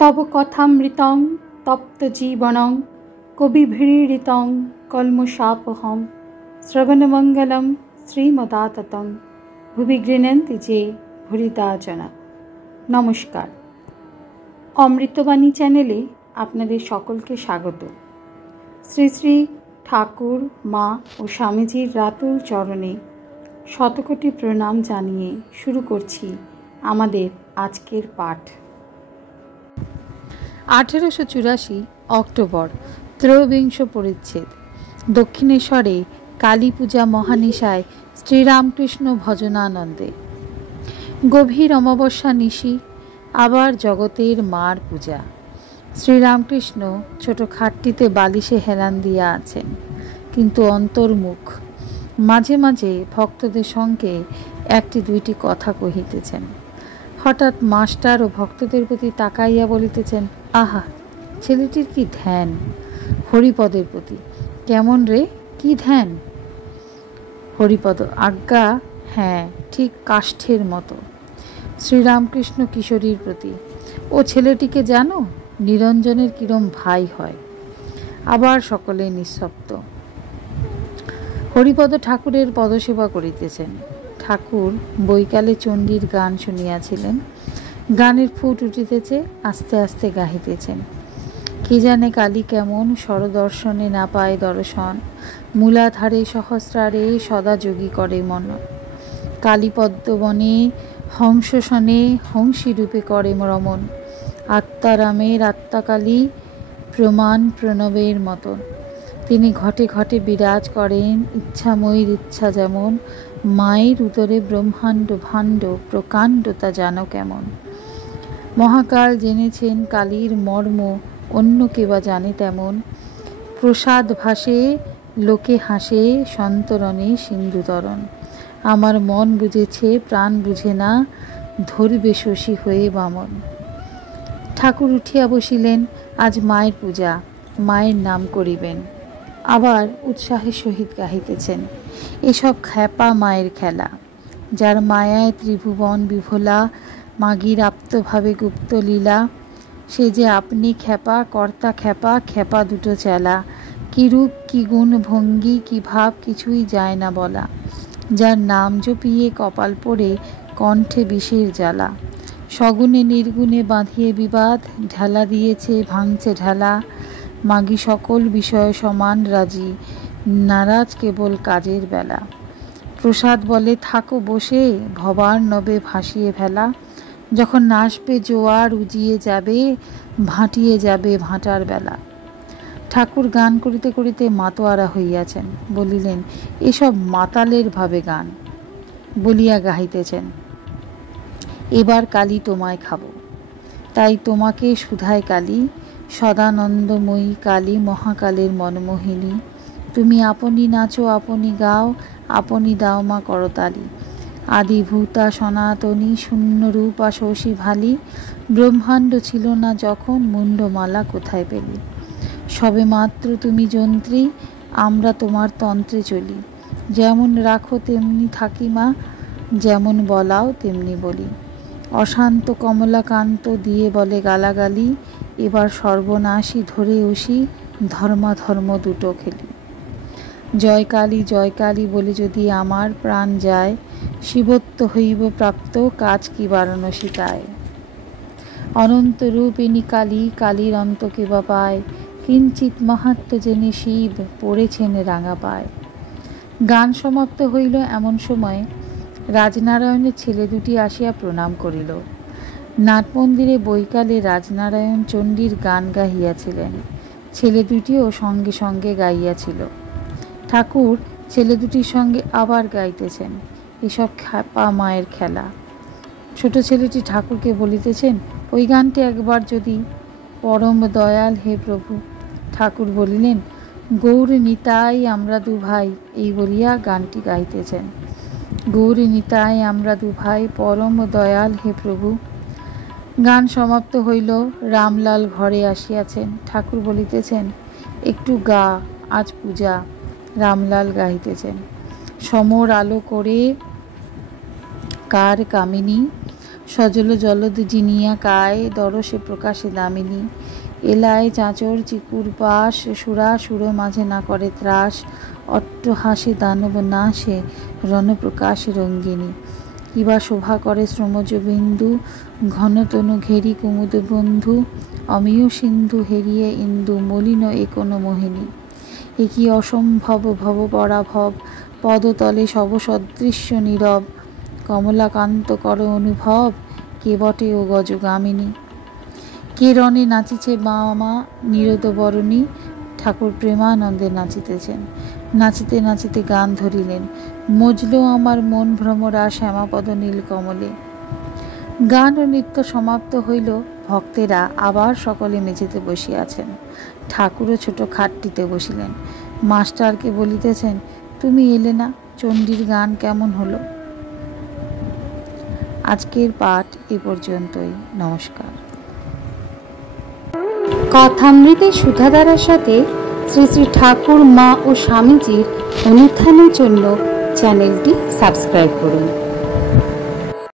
তব কথামৃতং তপ্ত জীবনং কবিভিড়িতং কলমশাপহম শ্রবণমঙ্গলম শ্রীমদাততং ভুবি গৃণন্তি যে ভুরিতা জনা। নমস্কার, অমৃতবাণী চ্যানেলে আপনাদের সকলকে স্বাগত। শ্রী শ্রী ঠাকুর, মা ও স্বামীজির রাতুল চরণে শতকোটি প্রণাম জানিয়ে শুরু করছি আমাদের আজকের পাঠ। 1884 অক্টোবর, ত্রয়োবিংশ পরিচ্ছেদ। দক্ষিণেশ্বরে কালী পূজা মহানিশায় শ্রীরামকৃষ্ণ ভজনানন্দে। গভীর অমাবস্যা নিশি, আবার জগতের মার পূজা। শ্রীরামকৃষ্ণ ছোট খাটটিতে বালিশে হেলান দিয়া আছেন, কিন্তু অন্তর্মুখ। মাঝে মাঝে ভক্তদের সঙ্গে একটি দুইটি কথা কহিতেছেন। হঠাৎ মাস্টার ও ভক্তদের প্রতি তাকাইয়া বলিতেছেন, আহা, ছেলেটির কি ধ্যান! হরিপদের প্রতি কেমন রে, কি ধ্যান! হরিপদ, আজ্ঞা, হ্যাঁ, ঠিক কাষ্ঠের মতো। শ্রীরামকৃষ্ণ কিশোরীর প্রতি, ও ছেলেটিকে জানো, নিরঞ্জনের কিরম ভাই হয়। আবার সকলে নিঃশব্দ। হরিপদ ঠাকুরের পদসেবা করিতেছেন। ঠাকুর বৈকালে চণ্ডীর গান শুনিয়াছিলেন। গানের ফুট উঠিতেছে, আস্তে আস্তে গাহিতেছেন। কি জানে কালী কেমন, স্বরদর্শনে না পায় দর্শন, মূলাধারে সহস্রারে সদা যোগী করে মন। কালীপদ্মবনে হংসসনে হংসী রূপে করে রমণ। আত্মারামের আত্মাকালী প্রমাণ প্রণবের মতন। তিনি ঘটে ঘটে বিরাজ করেন, ইচ্ছাময়ীর ইচ্ছা যেমন। মায়ের উদরে ব্রহ্মাণ্ড ভাণ্ড প্রকাণ্ড তা জানো কেমন। মহাকাল জেনেছেন কালীর মর্ম, অন্য কে বা জানে তেমন। প্রসাদ ভাসে লোকে হাসে, সন্তরণে সিন্ধুতরণ। আমার মন বুঝেছে, প্রাণ বুঝে না, ধরবে শশী হয়ে বামন। ঠাকুর উঠিয়া বসিলেন। আজ মায়ের পূজা, মায়ের নাম করিবেন। আবার উৎসাহের সহিত গাহিতেছেন, এসব খ্যাপা মায়ের খেলা। যার মায়ায় ত্রিভুবন বিভোলা, মাগির আপ্তভাবে গুপ্ত লীলা। সে যে আপনি খ্যাপা, কর্তা খ্যাপা, খ্যাপা দুটো চেলা। কি রূপ, কি গুণ, ভঙ্গি, কি ভাব, কিছুই যায় না বলা। যার নাম জপিয়ে কপাল পড়ে কণ্ঠে বিষের জ্বালা। সগুণে নির্গুণে বাঁধিয়ে বিবাদ, ঢেলা দিয়েছে ভাঙছে ঢেলা। মাগি সকল বিষয়ে সমান রাজি, নারাজ কেবল কাজের বেলা। প্রসাদ বলে থাকো বসে, ভবার নবে ভাসিয়ে ফেলা। যখন নাশবে জোয়ার উজিয়ে যাবে, ভাটিয়ে যাবে ভাটার বেলা। ঠাকুর গান করিতে করিতে মাতোয়ারা হইয়াছেন। বলিলেন, এসব মাতালের ভাবে গান। বলিয়া গাহিতেছেন, এবার কালী তোমায় খাবো, তাই তোমাকে সুধায় কালী। সদানন্দময়ী কালী, মহাকালের মনমোহিনী। তুমি আপনি নাচো, আপনি গাও, আপনি দাও মা করতালি। আদিভূতা সনাতনী, শূন্যরূপা শশী ভালি। ব্রহ্মাণ্ড ছিল না যখন, মুন্ডমালা কোথায় পেলি। সবে মাত্র তুমি যন্ত্রী, আমরা তোমার তন্ত্রে চলি। যেমন রাখো তেমনি থাকি মা, যেমন বলাও তেমনি বলি। অশান্ত কমলাকান্ত দিয়ে বলে গালাগালি। এবার সর্বনাশী ধরে ওসি, ধর্মাধর্ম দুটো খেলি। জয় কালী বলে যদি আমার প্রাণ যায়, শিবত্ব হইব প্রাপ্ত, কাজ কি বারাণসী তাই। অনন্ত রূপিণী কালী, কালীর অন্ত কে বা পায়। কিঞ্চিত মাহাত্ম্য জেনে শিব পড়েছেন রাঙা পায়। গান সমাপ্ত হইল এমন সময় রাজনারায়ণের ছেলে দুটি আসিয়া প্রণাম করিল। নাটমন্দিরে বৈকালে রাজনারায়ণ চণ্ডীর গান গাহিয়াছিলেন। ছেলে দুটিও সঙ্গে সঙ্গে গাইয়াছিল। ঠাকুর ছেলে দুটির সঙ্গে আবার গাইতেছেন, এসব খ্যাপা মায়ের খেলা। ছোট ছেলেটি ঠাকুরকে বলিতেছেন, ওই গানটি একবার যদি। পরম দয়াল হে প্রভু। ঠাকুর বলিলেন, গৌর নিতাই আমরা দু ভাই, এই বলিয়া গানটি গাইতেছেন। গৌর নিতাই আমরা দু ভাই, পরম দয়াল হে প্রভু। গান সমাপ্ত হইল। রামলাল ঘরে আসিয়াছেন। ঠাকুর বলিতেছেন, একটু গা, আজ পূজা। রামলাল গাইতেছেন, সমর আলো করে কার কামিনী, সজল জলদ জিনিয়া কায় দরসে প্রকাশে দামিনী, এলায় চাঁচর চিকুর পাশ, সুরা সুর মাঝে না করে ত্রাস, অট্টহাসে দানব নাশে রণপ্রকাশ রঙ্গিনী, কিবা শোভা করে শ্রমজ বিন্দু, ঘনতনু ঘেরি কুমুদ বন্ধু, অমিয় সিন্ধু হেরিয়ে ইন্দু মলিন এ কোনো মোহিনী, এ কি অসম্ভব ভব পরাভব, পদতলে সব সদৃশ্য নীরব, কমলাকান্ত কর অনুভব, কে বটে ও গজগামিনী, কে রণে নাচিছে বামা নিরত বরণী, ঠাকুর প্রেমানন্দে নাচিতেছেন। নাচিতে নাচিতে গান ধরিলেন, মজল আমার মন ভ্রমরা শ্যামাপদ নীল কমলে। গান ও নৃত্য সমাপ্ত হইল, ভক্তেরা আবার সকলে মেঝেতে বসিয়াছেন। ঠাকুরও ছোট খাটটিতে বসিলেন। মাস্টারকে বলিতেছেন, তুমি এলে না, চণ্ডীর গান কেমন হলো? আজকের পাঠ এ পর্যন্তই। নমস্কার। কথামৃতে সুধাধারার সাথে শ্রী শ্রী ঠাকুর, মা ও স্বামীজির অনুত্থানের জন্য চ্যানেলটি সাবস্ক্রাইব করুন।